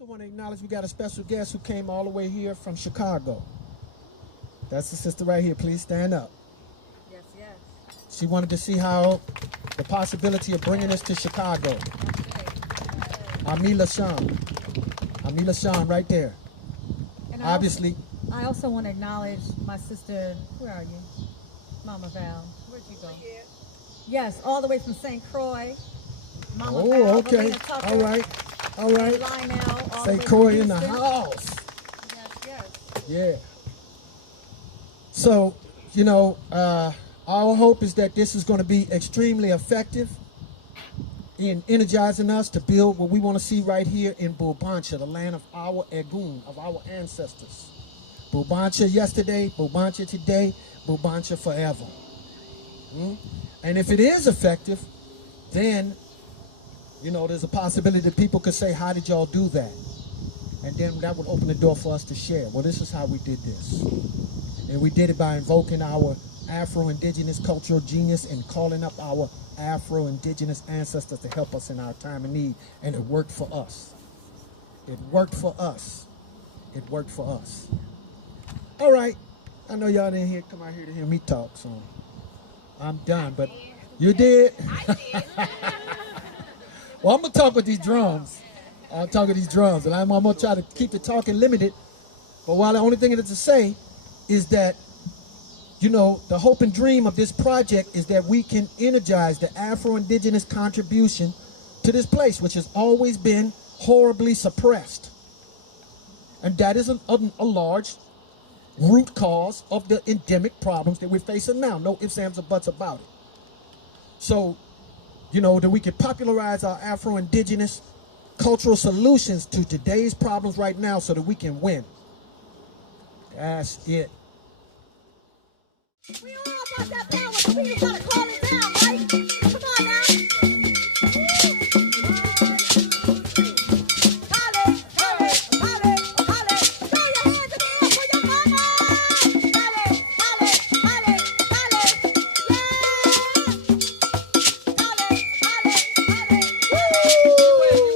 also want to acknowledge we got a special guest who came all the way here from Chicago. That's the sister right here. Please stand up. Yes, yes. She wanted to see how the possibility of bringing us to Chicago. Amila Sean right there. And Obviously. I also want to acknowledge my sister. Where are you? Mama Val. Where'd you go? Yes, all the way from St. Croix. Mama Val. Oh, okay. Tucker, all right. Lionel, St. Croix in the house. Yes, yes. Yeah. So, you know, our hope is that this is going to be extremely effective in energizing us to build what we want to see right here in BULBANCHA, the land of our Egun, of our ancestors. BULBANCHA yesterday, BULBANCHA today, BULBANCHA forever. And if it is effective, then, you know, there's a possibility that people could say, how did y'all do that? And then that would open the door for us to share. Well, this is how we did this. And we did it by invoking our Afro-Indigenous cultural genius and calling up our Afro-Indigenous ancestors to help us in our time of need. And it worked for us. It worked for us. It worked for us. All right. I know y'all didn't come out here to hear me talk, so I'm done. But you did? I did. Well, I'm going to talk with these drums. I'll talk with these drums. And I'm going to try to keep the talking limited. But while the only thing to say is that, you know, the hope and dream of this project is that we can energize the Afro-Indigenous contribution to this place, which has always been horribly suppressed. And that is a large root cause of the endemic problems that we're facing now. No ifs, ands, or buts about it. So, you know, that we could popularize our Afro-Indigenous cultural solutions to today's problems right now so that we can win. That's it. We all got that power, so we just gotta call it down, right? Come on now. Holly, holly, holly, holly. Throw your hands in the air for your mama. Holly, holly, holly, holly. Yeah. Holly, holly, holly. Woo.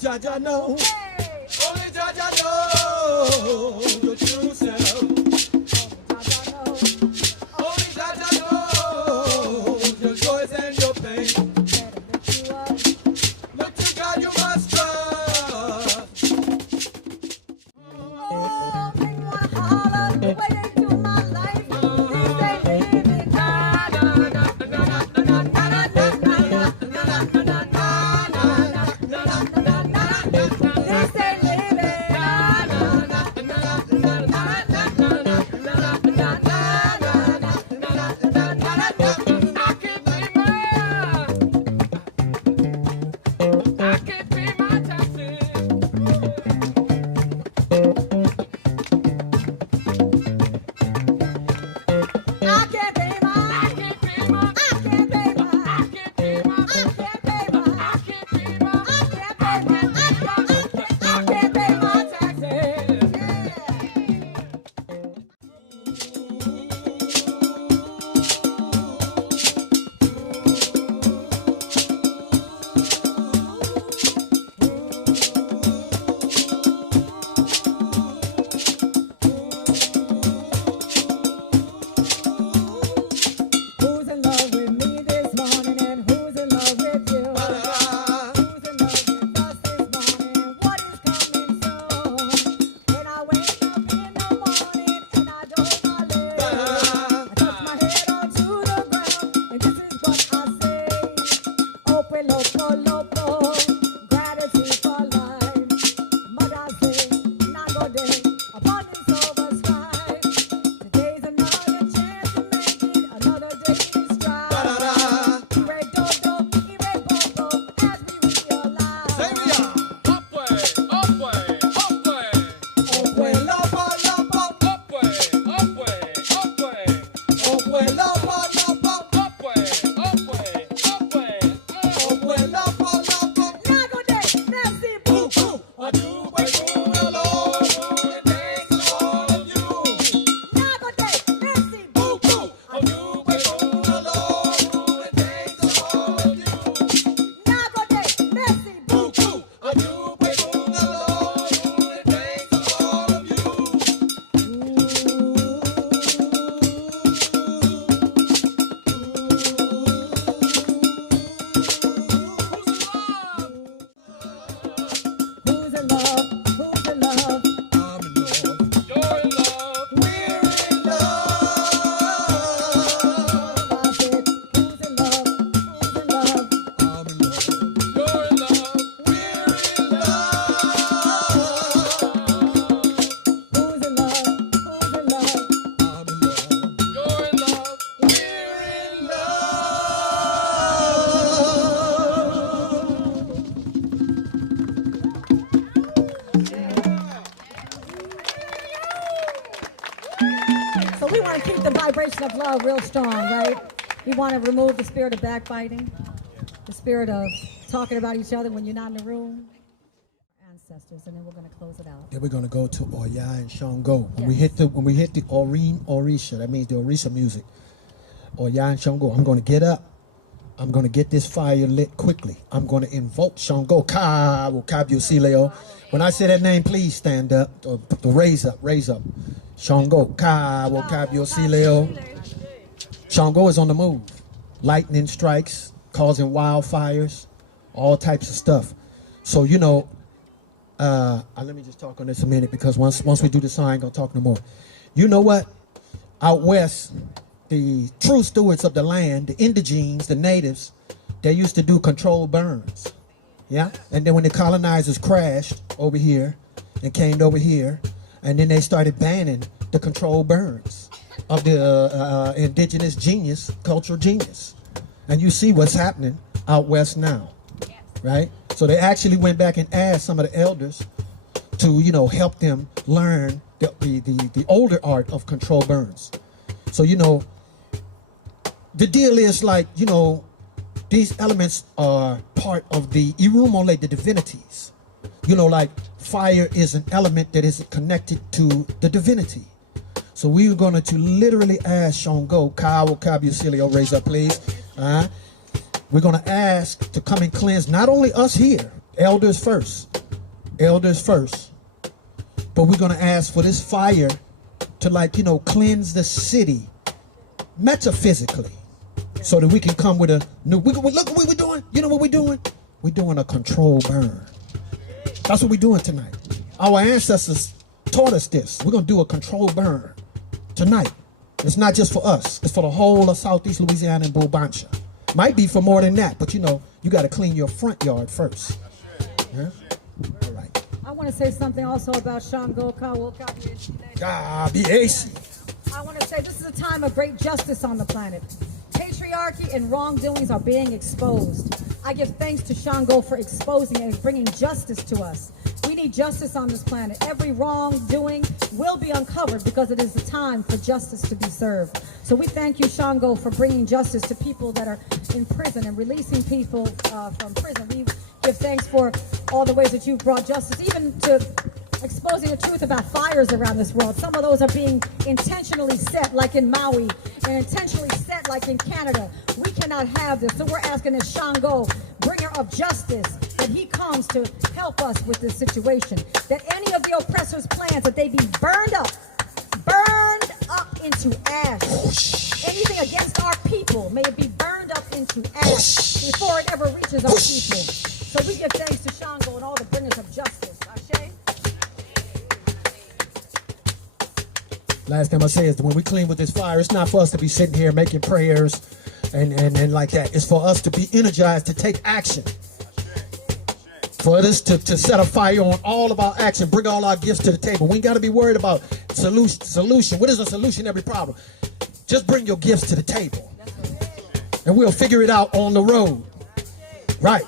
Jaja know, only Jaja know your true self. Only Jaja know your joys and your pain. Look to God, you must trust. Oh, make me wanna holler the way they do my life. They living want to keep the vibration of love real strong, right? We want to remove the spirit of backbiting, the spirit of talking about each other when you're not in the room. Ancestors, and then we're going to close it out. Then we're going to go to Oya and Ṣàngó. When Yes. we hit the Òrìṣà, that means the Òrìṣà music. Oya and Ṣàngó. I'm going to get up. I'm going to get this fire lit quickly. I'm going to invoke Ṣàngó. Ka wokabio sileo. When I say that name, please stand up. Or raise up. Ṣàngó. Ka wokabio sileo. Ṣàngó is on the move. Lightning strikes, causing wildfires, all types of stuff. So, you know, let me just talk on this a minute, because once we do this, I ain't gonna talk no more. You know what? Out west, the true stewards of the land, the indigenes, the natives, they used to do controlled burns. Yeah? And then when the colonizers crashed over here and came over here, and then they started banning the controlled burns of the indigenous genius, cultural genius. And you see what's happening out west now, right? So they actually went back and asked some of the elders to, you know, help them learn the older art of controlled burns. So, you know, the deal is like, you know, these elements are part of the Irumole, the divinities. You know, like fire is an element that is connected to the divinity. So we're going to literally ask Ṣàngó, Kawo Kabusilio, raise up please. We're going to ask to come and cleanse not only us here, elders first, but we're going to ask for this fire to, like, you know, cleanse the city metaphysically, so that we can come with a new, look what we're doing. You know what we're doing? We're doing a controlled burn. That's what we're doing tonight. Our ancestors taught us this. We're going to do a controlled burn tonight. It's not just for us. It's for the whole of Southeast Louisiana and BULBANCHA. Might be for more than that, but you know, you got to clean your front yard first. Yeah? All right. I want to say something also about Ṣàngó, Kawo, Kabi. I want to say this is a time of great justice on the planet. Patriarchy and wrongdoings are being exposed. I give thanks to Ṣàngó for exposing and bringing justice to us. We need justice on this planet. Every wrongdoing will be uncovered, because it is the time for justice to be served. So we thank you, Ṣàngó, for bringing justice to people that are in prison and releasing people from prison. We give thanks for all the ways that you've brought justice, even to exposing the truth about fires around this world. Some of those are being intentionally set, like in Maui, and intentionally set, like in Canada. We cannot have this. So we're asking that Ṣàngó, bringer of justice, that he comes to help us with this situation. That any of the oppressors' plans, that they be burned up into ash. Anything against our people, may it be burned up into ash before it ever reaches our people. So we give thanks to Ṣàngó and all the bringers of justice. Ashe? Last time I say is that when we clean with this fire, it's not for us to be sitting here making prayers and like that. It's for us to be energized to take action. For us to set a fire on all of our action, bring all our gifts to the table. We ain't got to be worried about solution. What is a solution to every problem? Just bring your gifts to the table, and we'll figure it out on the road. Right.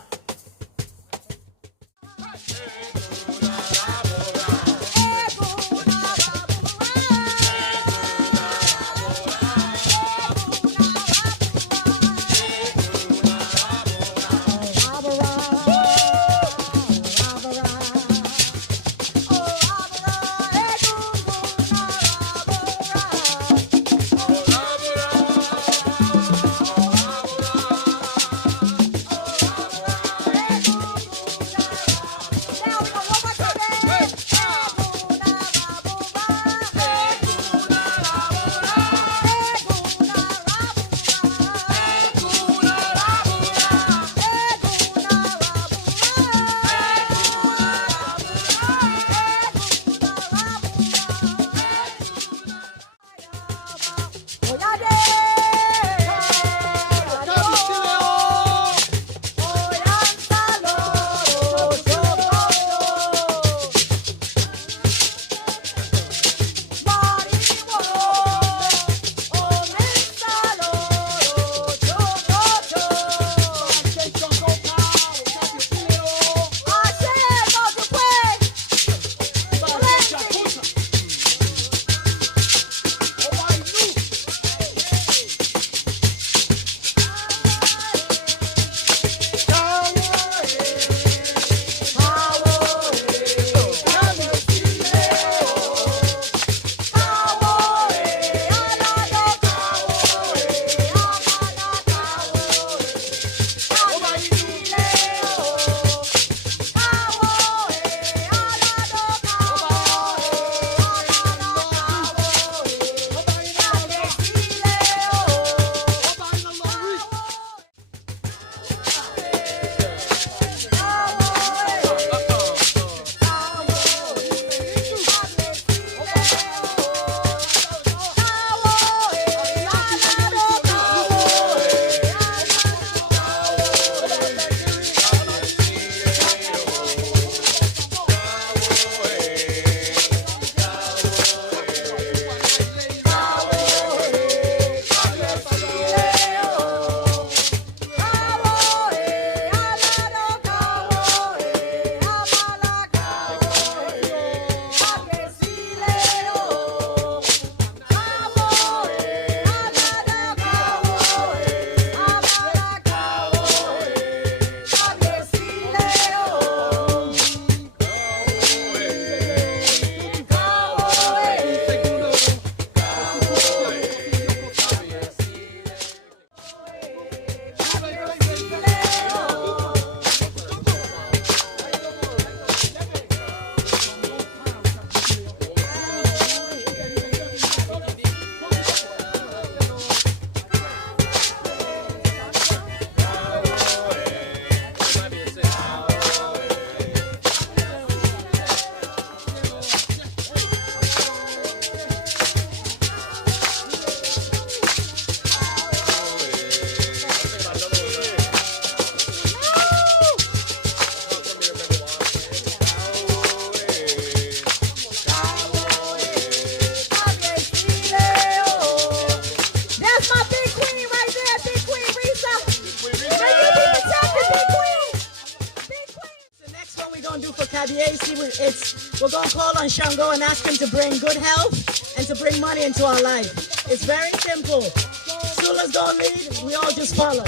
we're going to call on Ṣàngó and ask him to bring good health and to bring money into our life. It's very simple. Sula's going to lead, we all just follow.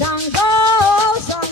Ṣàngó, Ṣàngó.